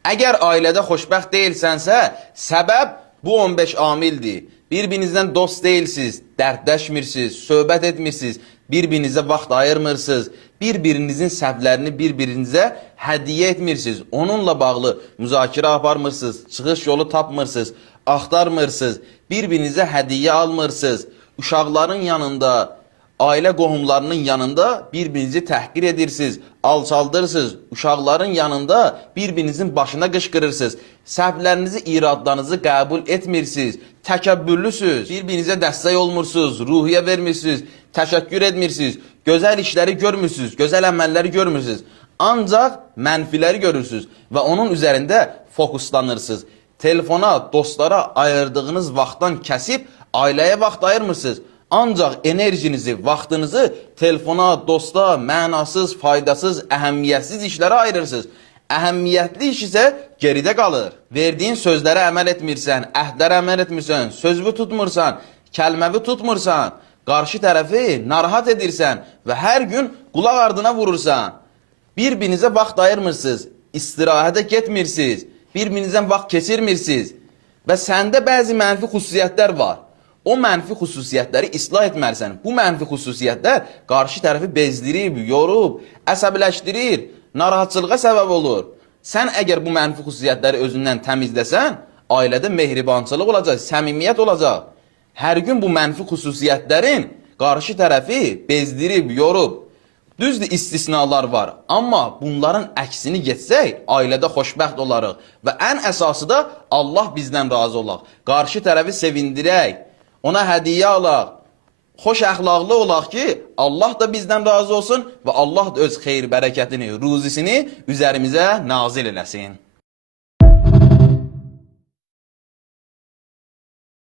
Əgər ailədə xoşbəxt deyilsənsə, səbəb bu 15 amildir. Bir-birinizdən dost deyilsiniz, dərdləşmirsiniz, söhbət etmirsiniz, bir-birinizə vaxt ayırmırsınız, bir-birinizin səhvlərini bir-birinizə hədiyyə etmirsiniz, onunla bağlı müzakirə aparmırsınız, çıxış yolu tapmırsınız, axtarmırsınız, bir-birinizə hədiyyə almırsınız, uşaqların yanında, ailə qohumlarının yanında bir-birinizi təhqir edirsiniz, alçaldırsınız, uşaqların yanında bir-birinizin başına qışqırırsınız, səhvlərinizi, iradlarınızı qəbul etmirsiniz, təkəbbürlüsünüz, bir-birinizə dəstək olmursunuz, ruhiyyə vermirsiniz, təşəkkür etmirsiniz, gözəl işləri görmürsünüz, gözəl əməlləri görmürsünüz, ancaq mənfiləri görürsünüz və onun üzərində fokuslanırsınız. Telefona, dostlara ayırdığınız vaxtdan kəsib ailəyə vaxt ayırmırsınız. Ancaq enerjinizi, vaxtınızı telefona, dosta, mənasız, faydasız, əhəmiyyətsiz işlərə ayırırsınız. Əhəmiyyətli iş isə geridə qalır. Verdiyin sözlərə əməl etmirsən, əhdlərə əməl etmirsən, sözünü tutmursan, kəlməvi tutmursan, qarşı tərəfi narahat edirsən və hər gün qulaq ardına vurursan. Bir-birinizə vaxt ayırmırsınız, istirahətə getmirsiniz, bir-birinizdən vaxt keçirmirsiniz və səndə bəzi mənfi xüsusiyyətlər var. O mənfi xüsusiyyətləri islah etməlisən. Bu mənfi xüsusiyyətlər qarşı tərəfi bezdirib, yorub, əsəbləşdirir, narahatçılığa səbəb olur. Sən əgər bu mənfi xüsusiyyətləri özündən təmizləsən, ailədə mehribançılıq olacaq, səmimiyyət olacaq. Hər gün bu mənfi xüsusiyyətlərin qarşı tərəfi bezdirib, yorub. Düzdür, istisnalar var, amma bunların əksini getsək, ailədə xoşbəxt olarıq və ən əsası da Allah bizdən razı olaq. Qarşı tərəfi sevindirək, ona hədiyyə alaq, xoş əxlaqlı olaq ki, Allah da bizdən razı olsun və Allah da öz xeyir bərəkətini, ruzisini üzərimizə nazil eləsin.